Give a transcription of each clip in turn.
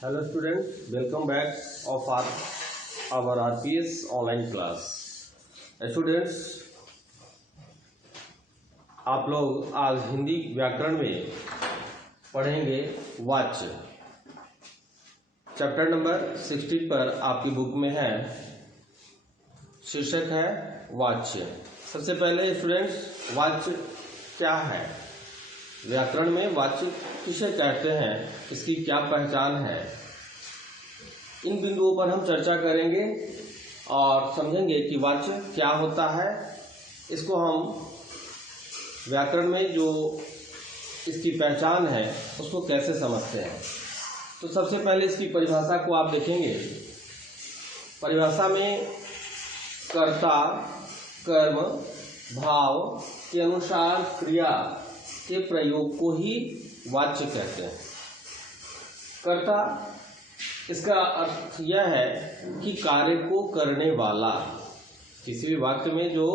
Hello students, welcome back of our RPS online class. Students, आप लोग आज हिंदी व्याकरण में पढ़ेंगे वाच्य। चैप्टर नंबर 16 पर आपकी बुक में है, शीर्षक है वाच्य। सबसे पहले स्टूडेंट्स, वाच्य क्या है? व्याकरण में वाच्य किसे कहते हैं, इसकी क्या पहचान है, इन बिंदुओं पर हम चर्चा करेंगे और समझेंगे कि वाच्य क्या होता है। इसको हम व्याकरण में जो इसकी पहचान है उसको कैसे समझते हैं। तो सबसे पहले इसकी परिभाषा को आप देखेंगे। परिभाषा में कर्ता, कर्म, भाव के अनुसार क्रिया के प्रयोग को ही वाच्य कहते हैं। कर्ता, इसका अर्थ यह है कि कार्य को करने वाला। किसी भी वाक्य में जो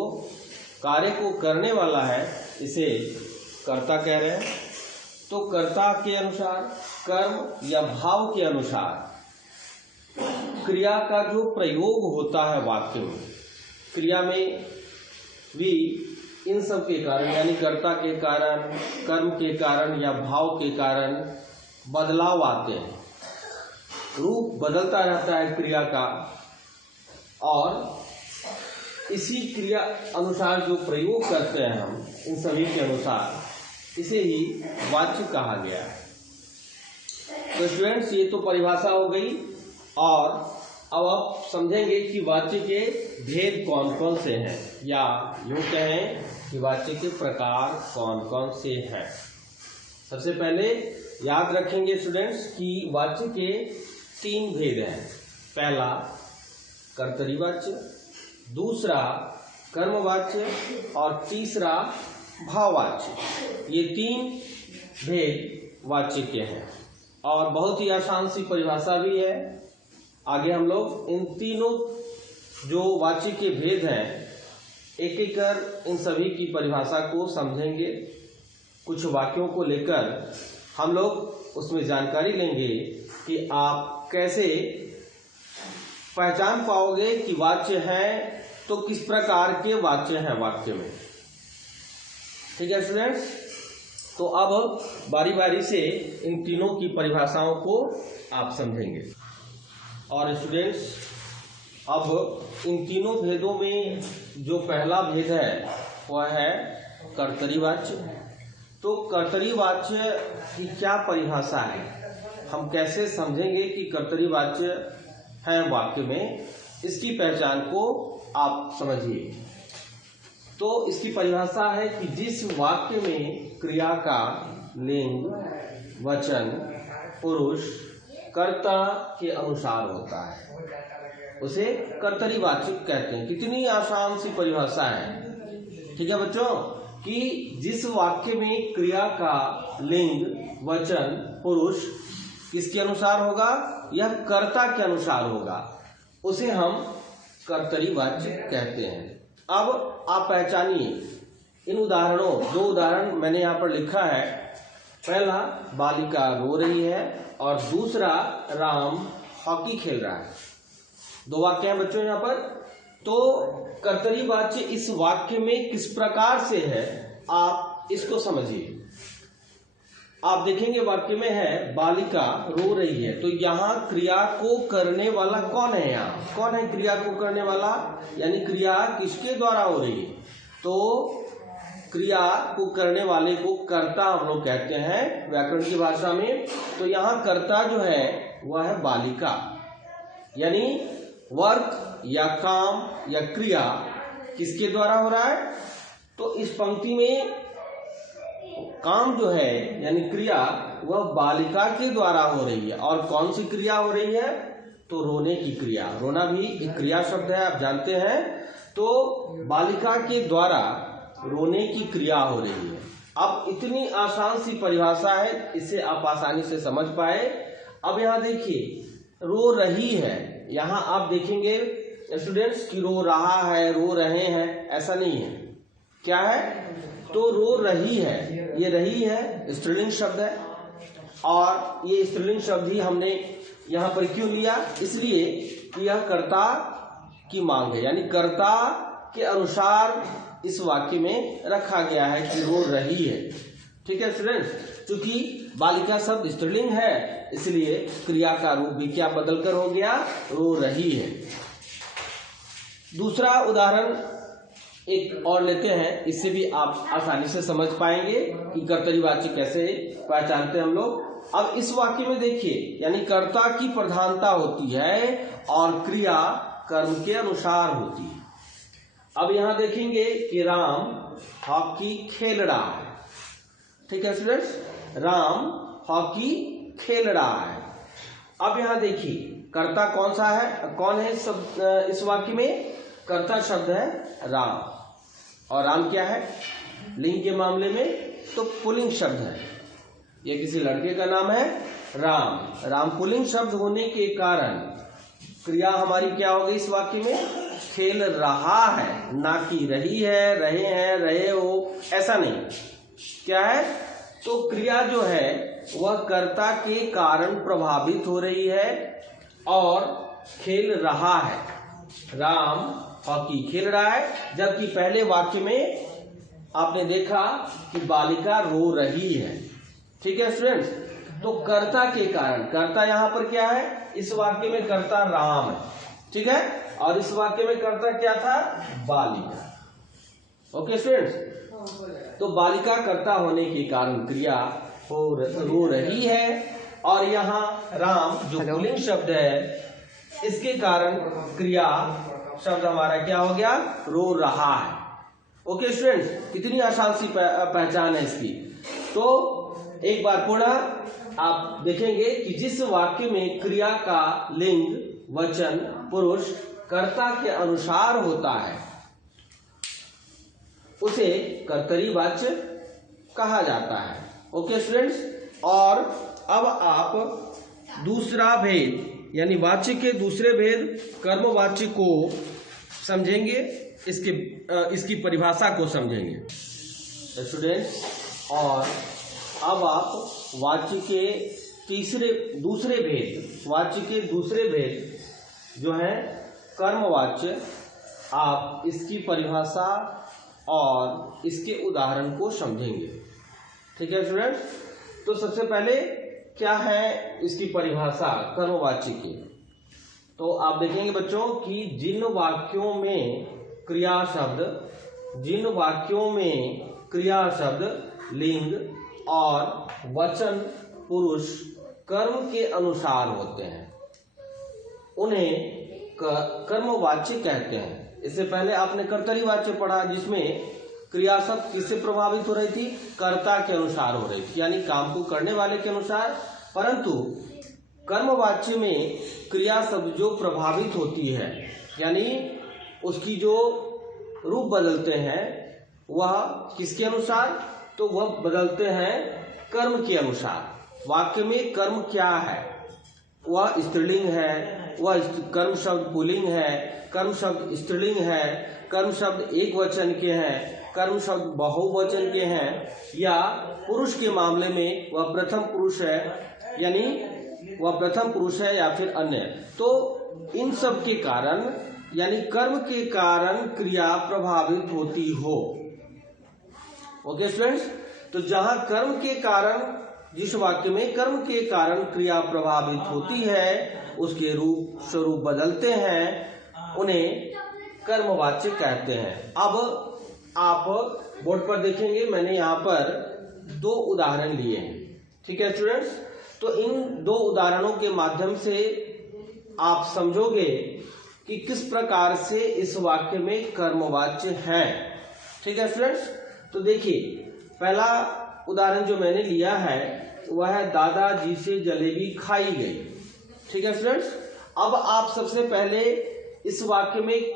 कार्य को करने वाला है इसे कर्ता कह रहे हैं। तो कर्ता के अनुसार, कर्म या भाव के अनुसार क्रिया का जो प्रयोग होता है वाक्य में, क्रिया में भी इन सब के कारण यानी कर्ता के कारण, कर्म के कारण या भाव के कारण बदलाव आते हैं। रूप बदलता रहता है क्रिया का, और इसी क्रिया अनुसार जो प्रयोग करते हैं हम, इन सभी के अनुसार, इसे ही वाच्य कहा गया है। तो स्टूडेंट्स, ये तो परिभाषा हो गई, और अब आप समझेंगे कि वाच्य के भेद कौन कौन से हैं, या यूँ कहें कि वाच्य के प्रकार कौन कौन से हैं। सबसे पहले याद रखेंगे स्टूडेंट्स कि वाच्य के 3 भेद हैं। पहला कर्तरीवाच्य, दूसरा कर्मवाच्य और तीसरा भाववाच्य। ये 3 भेद वाच्य के हैं और बहुत ही आसान सी परिभाषा भी है। आगे हम लोग इन तीनों जो वाच्य के भेद हैं एक एक कर इन सभी की परिभाषा को समझेंगे। कुछ वाक्यों को लेकर हम लोग उसमें जानकारी लेंगे कि आप कैसे पहचान पाओगे कि वाच्य है तो किस प्रकार के वाच्य हैं वाक्य में। ठीक है स्टूडेंट्स, तो अब बारी बारी से इन तीनों की परिभाषाओं को आप समझेंगे। और स्टूडेंट्स, अब इन तीनों भेदों में जो पहला भेद है वह है कर्तरीवाच्य। तो कर्तरीवाच्य की क्या परिभाषा है, हम कैसे समझेंगे कि कर्तरीवाच्य है वाक्य में, इसकी पहचान को आप समझिए। तो इसकी परिभाषा है कि जिस वाक्य में क्रिया का लिंग, वचन, पुरुष कर्ता के अनुसार होता है उसे कर्तरीवाच्य कहते हैं। कितनी आसान सी परिभाषा है। ठीक है बच्चों, कि जिस वाक्य में क्रिया का लिंग, वचन, पुरुष किसके अनुसार होगा, यह कर्ता के अनुसार होगा, उसे हम कर्तरीवाच्य कहते हैं। अब आप पहचानिए इन उदाहरणों। 2 उदाहरण मैंने यहाँ पर लिखा है। पहला, बालिका रो रही है, और दूसरा, राम हॉकी खेल रहा है। 2 वाक्य हैं बच्चों यहाँ पर। तो कर्तरीवाच्य इस वाक्य में किस प्रकार से है, आप इसको समझिए। आप देखेंगे वाक्य में है बालिका रो रही है, तो यहाँ क्रिया को करने वाला कौन है? यहाँ कौन है क्रिया को करने वाला, यानी क्रिया किसके द्वारा हो रही है? तो क्रिया को करने वाले को कर्ता हम लोग कहते हैं व्याकरण की भाषा में। तो यहाँ कर्ता जो है वह है बालिका, यानी वर्क या काम या क्रिया किसके द्वारा हो रहा है? तो इस पंक्ति में काम जो है यानी क्रिया वह बालिका के द्वारा हो रही है। और कौन सी क्रिया हो रही है? तो रोने की क्रिया। रोना भी एक क्रिया शब्द है, आप जानते हैं। तो बालिका के द्वारा रोने की क्रिया हो रही है। अब इतनी आसान सी परिभाषा है, इसे आप आसानी से समझ पाए। अब यहाँ देखिए, रो रही है, यहाँ आप देखेंगे स्टूडेंट्स कि रो रहा है, रो रहे हैं, ऐसा नहीं है। क्या है? तो रो रही है, ये रही है, स्त्रीलिंग शब्द है। और ये स्त्रीलिंग शब्द ही हमने यहाँ पर क्यों लिया, इसलिए कि यह कर्ता की मांग है, यानी कर्ता के अनुसार इस वाक्य में रखा गया है कि रो रही है। ठीक है स्टूडेंट्स, क्योंकि बालिका शब्द स्त्रीलिंग है इसलिए क्रिया का रूप भी क्या बदलकर हो गया, रो रही है। दूसरा उदाहरण एक और लेते हैं, इससे भी आप आसानी से समझ पाएंगे कि कर्तरीवाची कैसे पहचानते हैं हम लोग। अब इस वाक्य में देखिए, यानी कर्ता की प्रधानता होती है और क्रिया कर्म के अनुसार होती है। अब यहां देखेंगे कि राम हॉकी खेल रहा है। ठीक है स्टूडेंट्स, राम हॉकी खेल रहा है। अब यहां देखिए कर्ता कौन सा है, कौन है इस वाक्य में, कर्ता शब्द है राम, और राम क्या है, लिंग के मामले में तो पुल्लिंग शब्द है, ये किसी लड़के का नाम है राम। राम पुल्लिंग शब्द होने के कारण क्रिया हमारी क्या हो गई इस वाक्य में, खेल रहा है, ना कि रही है, रहे हैं, रहे हो, ऐसा नहीं, क्या है, तो क्रिया जो है वह कर्ता के कारण प्रभावित हो रही है और खेल रहा है। राम हॉकी खेल रहा है, जबकि पहले वाक्य में आपने देखा कि बालिका रो रही है। ठीक है स्टूडेंट्स, तो कर्ता के कारण, कर्ता यहां पर क्या है, इस वाक्य में कर्ता राम है। ठीक है, और इस वाक्य में कर्ता क्या था, बालिका। ओके स्टूडेंट्स, तो बालिका कर्ता होने के कारण क्रिया रो रही है, और यहाँ राम जो पुल्लिंग शब्द है इसके कारण क्रिया शब्द हमारा क्या हो गया, रो रहा है। ओके स्टूडेंट्स, कितनी आसान सी पहचान है इसकी। तो एक बार पुनः आप देखेंगे कि जिस वाक्य में क्रिया का लिंग वचन पुरुष कर्ता के अनुसार होता है उसे कर्तरीवाच्य कहा जाता है। ओके स्टूडेंट्स, और अब आप दूसरा भेद यानी वाच्य के दूसरे भेद कर्मवाच्य को समझेंगे, इसकी परिभाषा को समझेंगे स्टूडेंट्स। और अब आप वाच्य के दूसरे भेद जो है कर्मवाच्य, आप इसकी परिभाषा और इसके उदाहरण को समझेंगे। ठीक है स्टूडेंट्स, तो सबसे पहले क्या है इसकी परिभाषा कर्मवाच्य की। तो आप देखेंगे बच्चों कि जिन वाक्यों में क्रिया शब्द लिंग और वचन पुरुष कर्म के अनुसार होते हैं उन्हें कर्मवाच्य कहते हैं। इससे पहले आपने कर्तरीवाच्य पढ़ा, जिसमें क्रिया शब्द किससे प्रभावित हो रही थी, कर्ता के अनुसार हो रही थी, यानी काम को करने वाले के अनुसार। परंतु कर्मवाच्य में क्रिया शब्द जो प्रभावित होती है, यानी उसकी जो रूप बदलते हैं वह किसके अनुसार, तो वह बदलते हैं कर्म के अनुसार। वाक्य में कर्म क्या है, वह स्त्रीलिंग है, वह कर्म शब्द पुल्लिंग है, कर्म शब्द स्त्रीलिंग है, कर्म शब्द एक वचन के हैं, कर्म शब्द बहुवचन के हैं, या पुरुष के मामले में वह प्रथम पुरुष है, यानी वह प्रथम पुरुष है या फिर अन्य। तो इन सब के कारण यानी कर्म के कारण क्रिया प्रभावित होती हो। ओके स्टूडेंट्स, तो जहां कर्म के कारण, जिस वाक्य में कर्म के कारण क्रिया प्रभावित होती है उसके रूप स्वरूप बदलते हैं, उन्हें कर्मवाच्य कहते हैं। अब आप बोर्ड पर देखेंगे, मैंने यहाँ पर 2 उदाहरण लिए हैं। ठीक है स्टूडेंट्स, तो इन 2 उदाहरणों के माध्यम से आप समझोगे कि किस प्रकार से इस वाक्य में कर्मवाच्य हैं। ठीक है स्टूडेंट्स, तो देखिए पहला उदाहरण जो मैंने लिया है वह है दादाजी से जलेबी खाई गई। ठीक है स्टूडेंट्स, अब आप सबसे पहले इस वाक्य में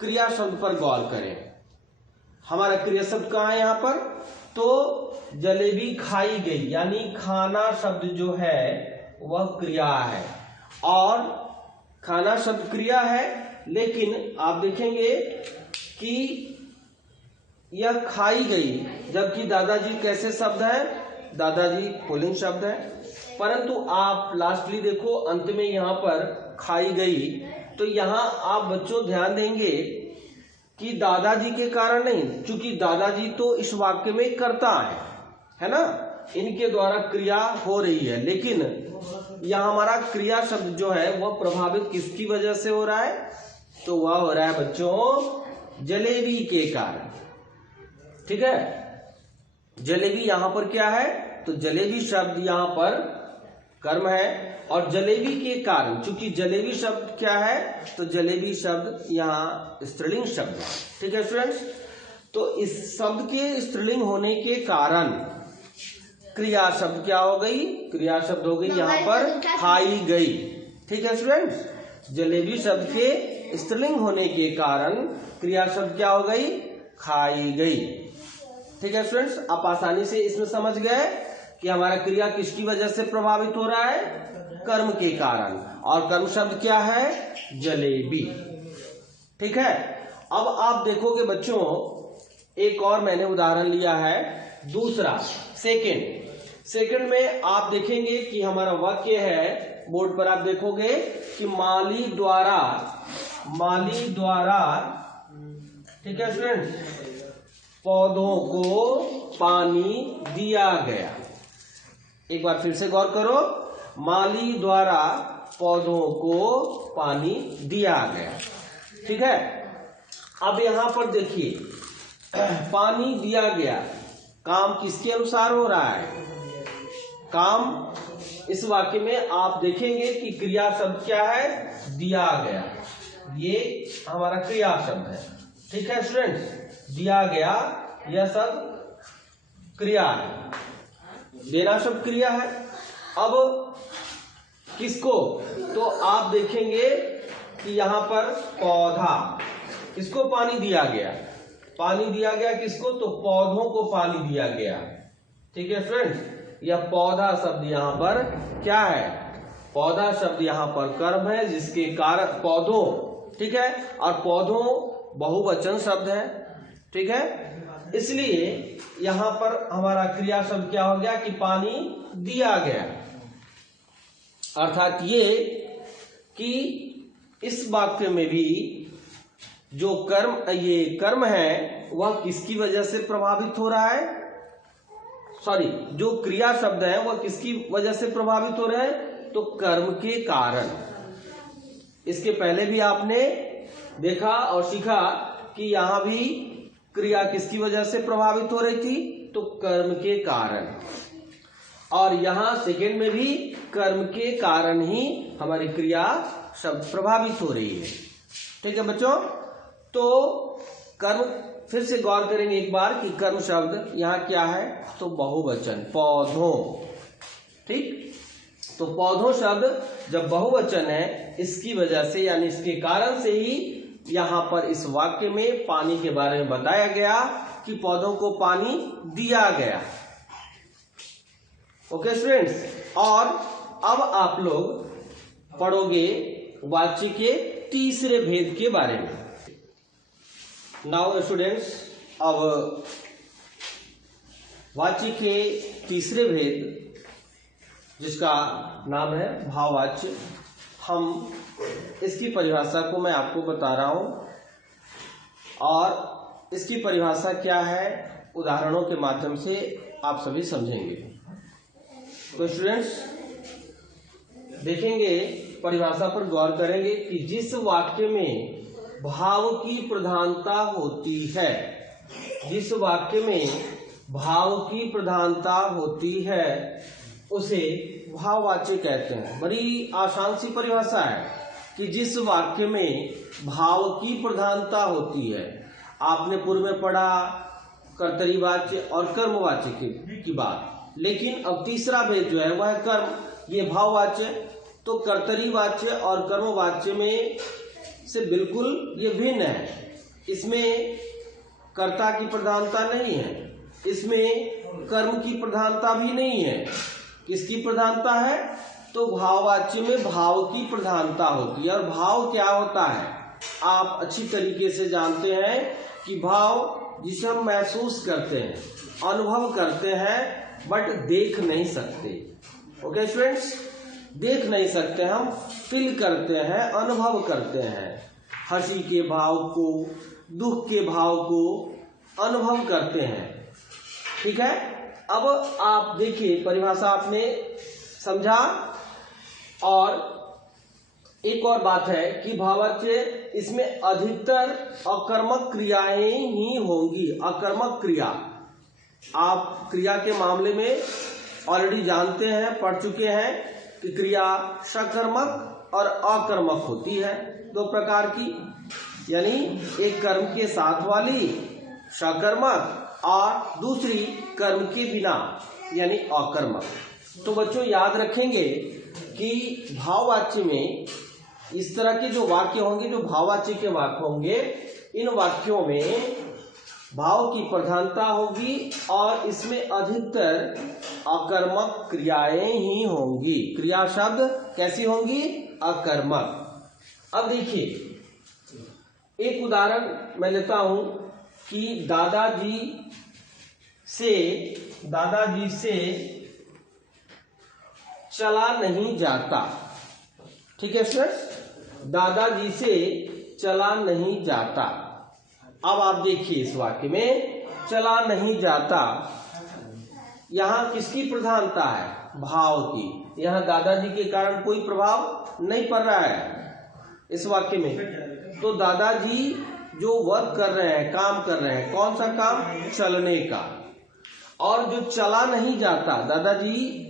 क्रिया शब्द पर गौर करें। हमारा क्रिया शब्द कहाँ है यहाँ पर, तो जलेबी खाई गई, यानी खाना शब्द जो है वह क्रिया है और खाना शब्द क्रिया है। लेकिन आप देखेंगे कि यह खाई गई, जबकि दादाजी कैसे शब्द है, दादाजी पुल्लिंग शब्द है, परंतु आप लास्टली देखो अंत में यहाँ पर खाई गई, तो यहाँ आप बच्चों ध्यान देंगे कि दादाजी के कारण नहीं, क्योंकि दादाजी तो इस वाक्य में कर्ता है ना, इनके द्वारा क्रिया हो रही है, लेकिन यहाँ हमारा क्रिया शब्द जो है वह प्रभावित किसकी वजह से हो रहा है, तो वह हो रहा है बच्चों जलेबी के कारण। ठीक है, जलेबी यहाँ पर क्या है, तो जलेबी शब्द यहाँ पर कर्म है, और जलेबी के कारण, चूंकि जलेबी शब्द क्या है, तो जलेबी शब्द यहाँ स्त्रीलिंग शब्द है। ठीक है स्टूडेंट्स, तो इस शब्द के स्त्रीलिंग होने के कारण क्रिया शब्द क्या हो गई, क्रिया शब्द हो गई यहाँ पर खाई गई। ठीक है स्टूडेंट्स, जलेबी शब्द के स्त्रीलिंग होने के कारण क्रिया शब्द क्या हो गई, खाई गई। ठीक है स्टूडेंट्स, आप आसानी से इसमें समझ गए कि हमारा क्रिया किसकी वजह से प्रभावित हो रहा है, कर्म के कारण, और कर्म शब्द क्या है, जलेबी। ठीक है, अब आप देखोगे बच्चों एक और मैंने उदाहरण लिया है, दूसरा सेकंड में आप देखेंगे कि हमारा वाक्य है, बोर्ड पर आप देखोगे कि माली द्वारा, ठीक है स्टूडेंट, पौधों को पानी दिया गया। एक बार फिर से गौर करो, माली द्वारा पौधों को पानी दिया गया। ठीक है, अब यहां पर देखिए पानी दिया गया, काम किसके अनुसार हो रहा है, काम इस वाक्य में आप देखेंगे कि क्रिया शब्द क्या है, दिया गया, ये हमारा क्रिया शब्द है। ठीक है स्टूडेंट्स, दिया गया यह सब क्रिया है, देना शब्द क्रिया है। अब किसको, तो आप देखेंगे कि यहाँ पर पौधा, किसको पानी दिया गया, पानी दिया गया किसको, तो पौधों को पानी दिया गया। ठीक है फ्रेंड्स, यह पौधा शब्द यहाँ पर क्या है, पौधा शब्द यहाँ पर कर्म है, जिसके कारण पौधों, ठीक है, और पौधों बहुवचन शब्द है। ठीक है, इसलिए यहाँ पर हमारा क्रिया शब्द क्या हो गया कि पानी दिया गया, अर्थात ये कि इस वाक्य में भी जो ये कर्म है वह किसकी वजह से प्रभावित हो रहा है, सॉरी, जो क्रिया शब्द है वह किसकी वजह से प्रभावित हो रहा है, तो कर्म के कारण। इसके पहले भी आपने देखा और सीखा कि यहां भी क्रिया किसकी वजह से प्रभावित हो रही थी, तो कर्म के कारण, और यहां सेकेंड में भी कर्म के कारण ही हमारी क्रिया शब्द प्रभावित हो रही है। ठीक है बच्चों, तो कर्म फिर से गौर करेंगे एक बार कि कर्म शब्द यहाँ क्या है, तो बहुवचन, पौधों। ठीक, तो पौधों शब्द जब बहुवचन है, इसकी वजह से यानी इसके कारण से ही यहाँ पर इस वाक्य में पानी के बारे में बताया गया कि पौधों को पानी दिया गया। ओके स्टूडेंट्स, और अब आप लोग पढ़ोगे वाक्य के तीसरे भेद के बारे में। नाउ स्टूडेंट्स, अब वाक्य के तीसरे भेद जिसका नाम है भाववाच्य, हम इसकी परिभाषा को मैं आपको बता रहा हूं, और इसकी परिभाषा क्या है उदाहरणों के माध्यम से आप सभी समझेंगे। तो स्टूडेंट्स देखेंगे, परिभाषा पर गौर करेंगे कि जिस वाक्य में भाव की प्रधानता होती है, जिस वाक्य में भाव की प्रधानता होती है उसे भाववाच्य कहते हैं। बड़ी आसान सी परिभाषा है कि जिस वाक्य में भाव की प्रधानता होती है, आपने पूर्व में पढ़ा कर्तरीवाच्य और कर्मवाच्य की बात, लेकिन अब तीसरा भेद जो है वह है कर्म, ये भाववाच्य, तो कर्तरीवाच्य और कर्मवाच्य में से बिल्कुल ये भिन्न है। इसमें कर्ता की प्रधानता नहीं है, इसमें कर्म की प्रधानता भी नहीं है। किसकी प्रधानता है, तो भाववाच्य में भाव की प्रधानता होती है। और भाव क्या होता है आप अच्छी तरीके से जानते हैं कि भाव जिसे हम महसूस करते हैं, अनुभव करते हैं, बट देख नहीं सकते। ओके स्टूडेंट्स, देख नहीं सकते, हम फील करते हैं, अनुभव करते हैं। हंसी के भाव को, दुख के भाव को अनुभव करते हैं। ठीक है, अब आप देखिए परिभाषा आपने समझा। और एक और बात है कि भाववाच्य इसमें अधिकतर अकर्मक क्रियाएं ही होंगी। अकर्मक क्रिया, आप क्रिया के मामले में ऑलरेडी जानते हैं, पढ़ चुके हैं कि क्रिया सकर्मक और अकर्मक होती है, दो प्रकार की। यानी एक कर्म के साथ वाली सकर्मक और दूसरी कर्म के बिना यानी अकर्मक। तो बच्चों याद रखेंगे कि भाववाच्य में इस तरह के जो वाक्य होंगे, जो भाववाच्य के वाक्य होंगे, इन वाक्यों में भाव की प्रधानता होगी और इसमें अधिकतर अकर्मक क्रियाएं ही होंगी। क्रिया शब्द कैसी होंगी? अकर्मक। अब देखिए एक उदाहरण मैं लेता हूं कि दादाजी से चला नहीं जाता। ठीक है सर, दादाजी से चला नहीं जाता। अब आप देखिए इस वाक्य में चला नहीं जाता, यहां किसकी प्रधानता है? भाव की। यहां दादाजी के कारण कोई प्रभाव नहीं पड़ रहा है इस वाक्य में। तो दादाजी जो वर्क कर रहे हैं, काम कर रहे हैं, कौन सा काम? चलने का। और जो चला नहीं जाता, दादाजी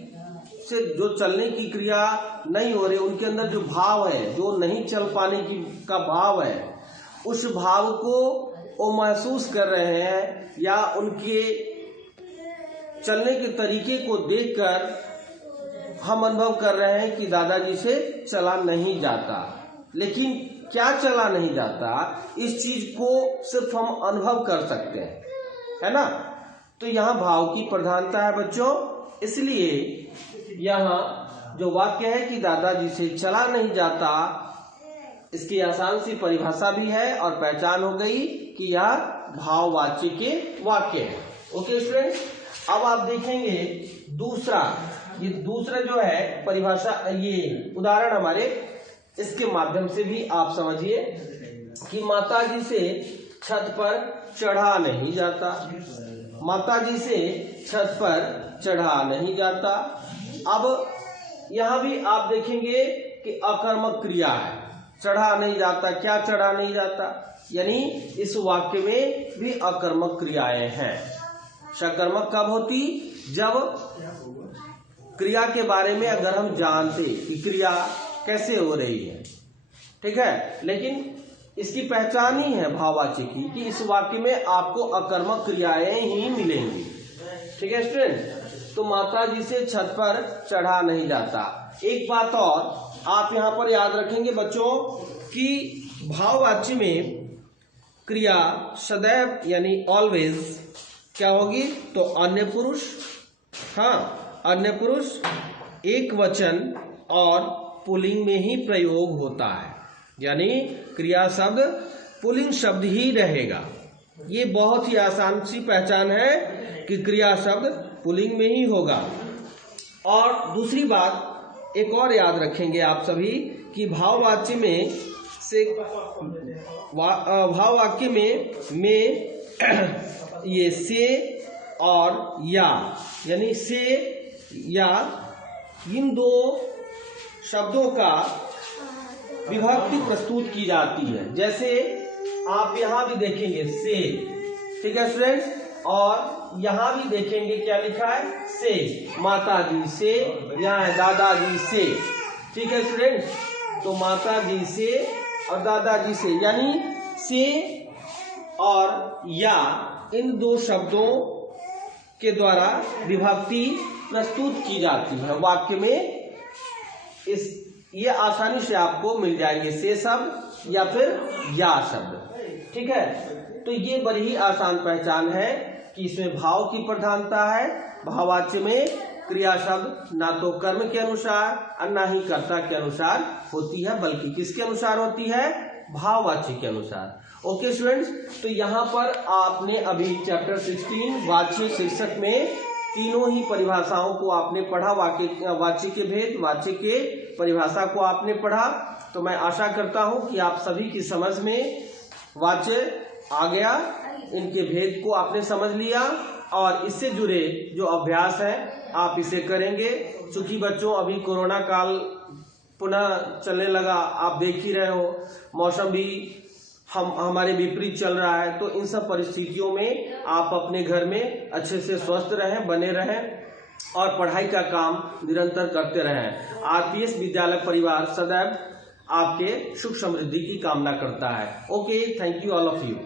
से जो चलने की क्रिया नहीं हो रही, उनके अंदर जो भाव है, जो नहीं चल पाने की का भाव है, उस भाव को वो महसूस कर रहे हैं या उनके चलने के तरीके को देखकर हम अनुभव कर रहे हैं कि दादाजी से चला नहीं जाता। लेकिन क्या चला नहीं जाता, इस चीज को सिर्फ हम अनुभव कर सकते हैं, है ना। तो यहाँ भाव की प्रधानता है बच्चों, इसलिए यहाँ जो वाक्य है कि दादाजी से चला नहीं जाता, इसकी आसान सी परिभाषा भी है और पहचान हो गई कि यह भाववाच्य के वाक्य है। ओके स्टूडेंट्स, अब आप देखेंगे दूसरा, ये दूसरा जो है परिभाषा, ये उदाहरण हमारे, इसके माध्यम से भी आप समझिए कि माताजी से छत पर चढ़ा नहीं जाता। माताजी से छत पर चढ़ा नहीं जाता। अब यहां भी आप देखेंगे कि अकर्मक क्रिया है, चढ़ा नहीं जाता। क्या चढ़ा नहीं जाता? यानी इस वाक्य में भी अकर्मक क्रियाएं हैं। सकर्मक कब होती? जब क्रिया के बारे में अगर हम जानते कि क्रिया कैसे हो रही है, ठीक है, लेकिन इसकी पहचान ही है भाववाच्य की कि इस वाक्य में आपको अकर्मक क्रियाएं ही मिलेंगी। ठीक है स्टूडेंट, तो माताजी से छत पर चढ़ा नहीं जाता। एक बात और आप यहाँ पर याद रखेंगे बच्चों कि भाववाच्य में क्रिया सदैव यानी ऑलवेज क्या होगी? तो अन्य पुरुष, हाँ, अन्य पुरुष, एक वचन और पुल्लिंग में ही प्रयोग होता है। यानी क्रिया शब्द पुल्लिंग शब्द ही रहेगा। ये बहुत ही आसान सी पहचान है कि क्रिया शब्द पुल्लिंग में ही होगा। और दूसरी बात एक और याद रखेंगे आप सभी कि भाववाच्य में से भाववाक्य में ये से और या, यानी से या, इन दो शब्दों का विभक्ति प्रस्तुत की जाती है। जैसे आप यहां भी देखेंगे से, ठीक है स्टूडेंट्स, और यहां भी देखेंगे क्या लिखा है? से। माताजी से, यहाँ है दादाजी से। ठीक है स्टूडेंट्स, तो माताजी से और दादाजी से, यानी से और या, इन दो शब्दों के द्वारा विभक्ति प्रस्तुत की जाती है वाक्य में। ये आसानी से आपको मिल जाएंगे, से शब्द या फिर या शब्द। ठीक है, तो ये बड़ी ही आसान पहचान है कि इसमें भाव की प्रधानता है। भाववाच्य में क्रिया शब्द ना तो कर्म के अनुसार और ना ही कर्ता के अनुसार होती है, बल्कि किसके अनुसार होती है? भाववाच्य के अनुसार। ओके स्टूडेंट्स, तो यहाँ पर आपने अभी चैप्टर 16 वाच्य शीर्षक में तीनों ही परिभाषाओं को आपने पढ़ा, वाच्य के भेद, वाच्य के परिभाषा को आपने पढ़ा। तो मैं आशा करता हूं कि आप सभी की समझ में वाच्य आ गया, इनके भेद को आपने समझ लिया और इससे जुड़े जो अभ्यास है आप इसे करेंगे। चूंकि बच्चों अभी कोरोना काल पुनः चलने लगा, आप देख ही रहे हो, मौसम भी हमारे विपरीत चल रहा है। तो इन सब परिस्थितियों में आप अपने घर में अच्छे से स्वस्थ रहें, बने रहें और पढ़ाई का काम निरंतर करते रहें। आरपीएस विद्यालय परिवार सदैव आपके सुख समृद्धि की कामना करता है। Okay, thank you all of you.